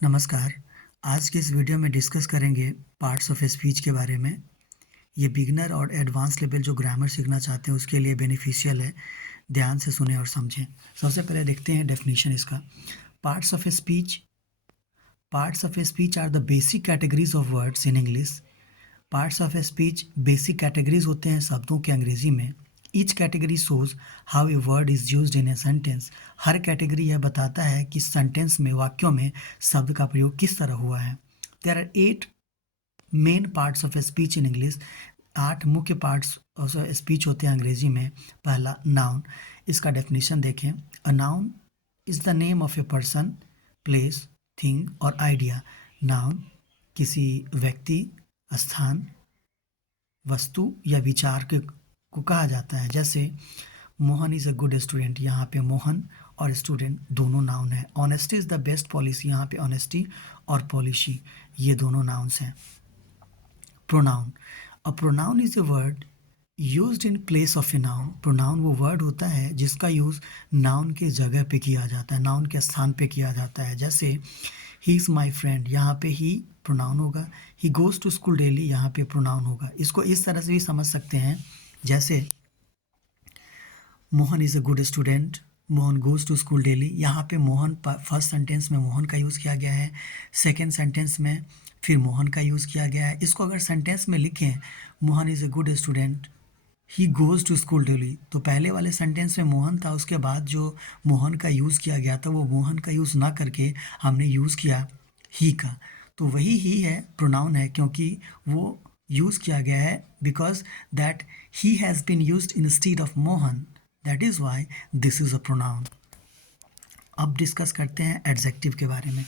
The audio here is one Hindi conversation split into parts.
नमस्कार। आज के इस वीडियो में डिस्कस करेंगे पार्ट्स ऑफ स्पीच के बारे में। ये बिगिनर और एडवांस लेवल जो ग्रामर सीखना चाहते हैं उसके लिए बेनिफिशियल है। ध्यान से सुने और समझें। सबसे पहले देखते हैं डेफिनेशन इसका। Parts of speech are the basic categories of words in English. Parts of speech basic categories होते हैं शब्दों के अंग्रेजी में। Each category shows how a word is used in a sentence. हर कैटेगरी यह बताता है कि सेंटेंस में, वाक्यों में शब्द का प्रयोग किस तरह हुआ है। There are 8 main parts of speech in English. 8 मुख्य पार्ट्स ऑफ स्पीच होते हैं अंग्रेजी में। पहला, नाउन। इसका डेफिनेशन देखें। A noun is the name of a person, place, thing और आइडिया। नाउन किसी व्यक्ति, स्थान, वस्तु या विचार को कहा जाता है। जैसे Mohan is a good student, यहाँ पे मोहन और स्टूडेंट दोनों नाउन है। Honesty is the best policy, यहाँ पे ऑनेस्टी और पॉलिसी ये दोनों नाउन्स हैं। Pronoun. A pronoun is a word used in place of a noun. Pronoun वो वर्ड होता है जिसका यूज़ नाउन के जगह पे किया जाता है, नाउन के स्थान पे किया जाता है। जैसे ही इज़ माई फ्रेंड, यहाँ पे ही प्रोनाउन होगा। He goes to school daily, यहाँ पे प्रोनाउन होगा। इसको इस तरह से भी समझ सकते हैं, जैसे Mohan is a good student, Mohan goes to school daily. यहाँ पे मोहन फर्स्ट सेंटेंस में मोहन का यूज़ किया गया है, सेकेंड सेंटेंस में फिर मोहन का यूज़ किया गया है। इसको अगर सेंटेंस में लिखें, Mohan is a good student, he goes to school daily, तो पहले वाले सेंटेंस में मोहन था, उसके बाद जो मोहन का यूज़ किया गया था वो मोहन का यूज़ ना करके हमने यूज़ किया ही का। तो वही ही है, प्रोनाउन है, क्योंकि वो यूज़ किया गया है because that he has been used instead of Mohan, that is why this is a pronoun. अब डिस्कस करते हैं एडजेक्टिव के बारे में।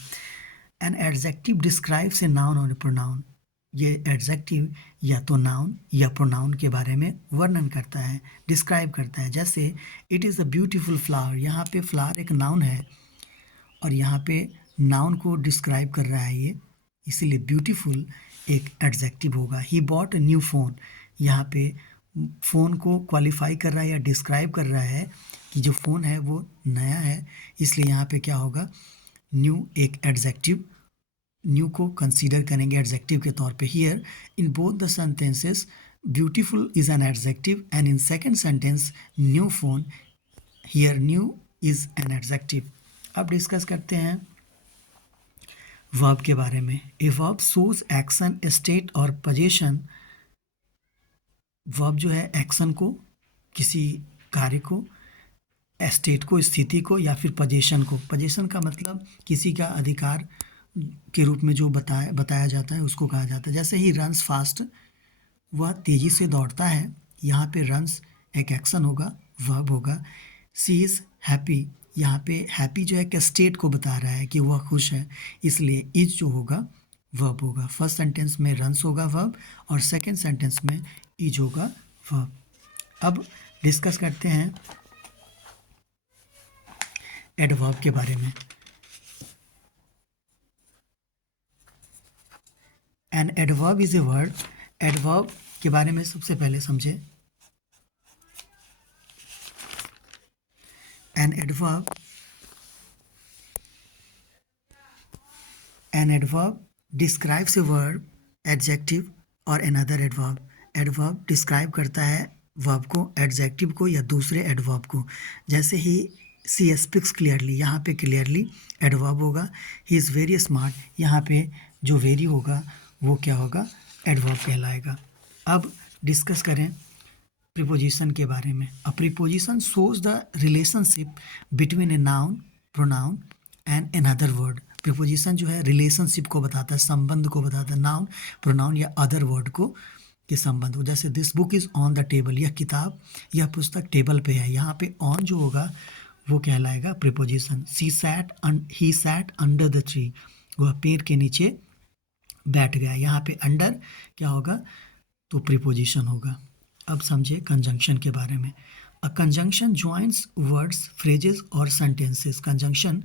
An adjective describes a noun और ए प्रोनाउन। ये एडजेक्टिव या तो नाउन या प्रोनाउन के बारे में वर्णन करता है, डिस्क्राइब करता है। जैसे it is a beautiful flower, यहाँ पे फ्लावर एक नाउन है और यहाँ पे नाउन को डिस्क्राइब कर रहा है ये, इसीलिए ब्यूटीफुल एक एडजेक्टिव होगा। He bought a new phone, यहाँ पे फ़ोन को क्वालिफाई कर रहा है या डिस्क्राइब कर रहा है कि जो फ़ोन है वो नया है, इसलिए यहाँ पे क्या होगा, न्यू एक एडजेक्टिव, न्यू को कंसीडर करेंगे एडजेक्टिव के तौर पे। Here in both the sentences beautiful is an adjective and in second sentence new phone, here new is an adjective. अब डिस्कस करते हैं वर्ब के बारे में। A verb shows action, state और पोजीशन। वर्ब जो है एक्शन को, किसी कार्य को, स्टेट को, स्थिति को, या फिर पोजीशन को। पोजीशन का मतलब किसी का अधिकार के रूप में जो बताया जाता है उसको कहा जाता है। जैसे ही रन्स फास्ट, वह तेज़ी से दौड़ता है, यहाँ पे रन्स एक एक्शन होगा, वर्ब होगा। सी इज़ हैप्पी, यहाँ पे हैप्पी जो है कि स्टेट को बता रहा है कि वह खुश है, इसलिए इज जो होगा वर्ब होगा। फर्स्ट सेंटेंस में रन्स होगा वर्ब और सेकंड सेंटेंस में इज होगा वर्ब। अब डिस्कस करते हैं एडवर्ब के बारे में। An adverb is a word. Adverb के बारे में सबसे पहले समझे। An adverb describes a verb, adjective और अनदर एडवर्ब। एडवर्ब डिस्क्राइब करता है वर्ब को, एडजेक्टिव को या दूसरे एडवर्ब को। जैसे ही सी स्पीक्स क्लियरली, यहाँ पे क्लियरली एडवर्ब होगा। ही इज़ वेरी स्मार्ट, यहाँ पे जो वेरी होगा वो क्या होगा, एडवर्ब कहलाएगा। अब डिस्कस करें प्रीपोजिशन के बारे में। अ preposition shows the relationship between a noun, pronoun and another word. Preposition जो है रिलेशनशिप को बताता है, संबंध को बताता है, नाउन, प्रोनाउन या अदर वर्ड को के संबंध को। जैसे this book is on the table, यह किताब, यह पुस्तक टेबल पे है, यहाँ पे ऑन जो होगा वो कहलाएगा preposition. He sat under the tree, वह पेड़ के नीचे बैठ गया, यहाँ पे अंडर क्या होगा, तो प्रीपोजिशन होगा। अब समझे कंजंक्शन के बारे में। A conjunction joins words, phrases और सेंटेंसेस। कंजंक्शन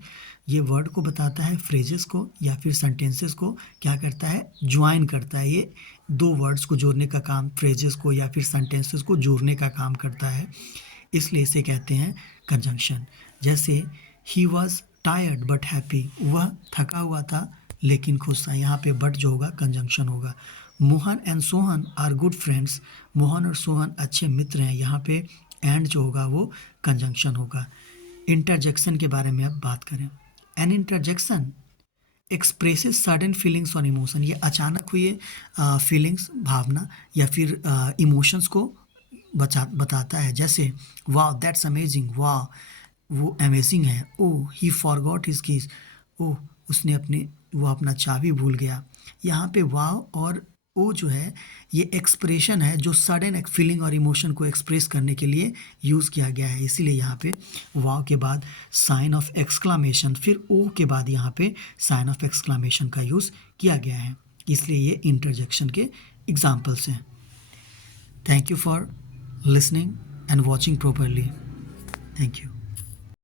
ये वर्ड को बताता है, फ्रेजेस को या फिर सेंटेंसेस को क्या करता है, ज्वाइन करता है। ये दो वर्ड्स को जोड़ने का काम, फ्रेजेस को या फिर सेंटेंसेस को जोड़ने का काम करता है, इसलिए इसे कहते हैं कंजंक्शन। जैसे he was tired but happy, वह थका हुआ था लेकिन खुश था। यहाँ पे बट जो होगा कंजंक्शन होगा। Mohan and Sohan are good friends, Mohan और सोहन अच्छे मित्र हैं। यहाँ पे एंड जो होगा वो कंजंक्शन होगा। इंटरजेक्शन के बारे में अब बात करें। An interjection expresses sudden feelings और इमोशन, ये अचानक हुई फीलिंग्स, भावना या फिर इमोशंस को बताता है। जैसे वाह दैट्स अमेजिंग, वाह वो अमेजिंग है। ओह ही फॉरगॉट हिज कीज, ओह उसने वो अपना चाबी भूल गया। यहाँ पे वाह और ओ जो है ये एक्सप्रेशन है जो सडन एक फीलिंग और इमोशन को एक्सप्रेस करने के लिए यूज़ किया गया है। इसीलिए यहाँ पे वाव के बाद साइन ऑफ एक्सक्लामेशन, फिर ओ के बाद यहाँ पे साइन ऑफ एक्सक्लामेशन का यूज़ किया गया है। इसलिए ये इंटरजेक्शन के एग्जाम्पल्स हैं। Thank you for listening and watching properly. Thank you.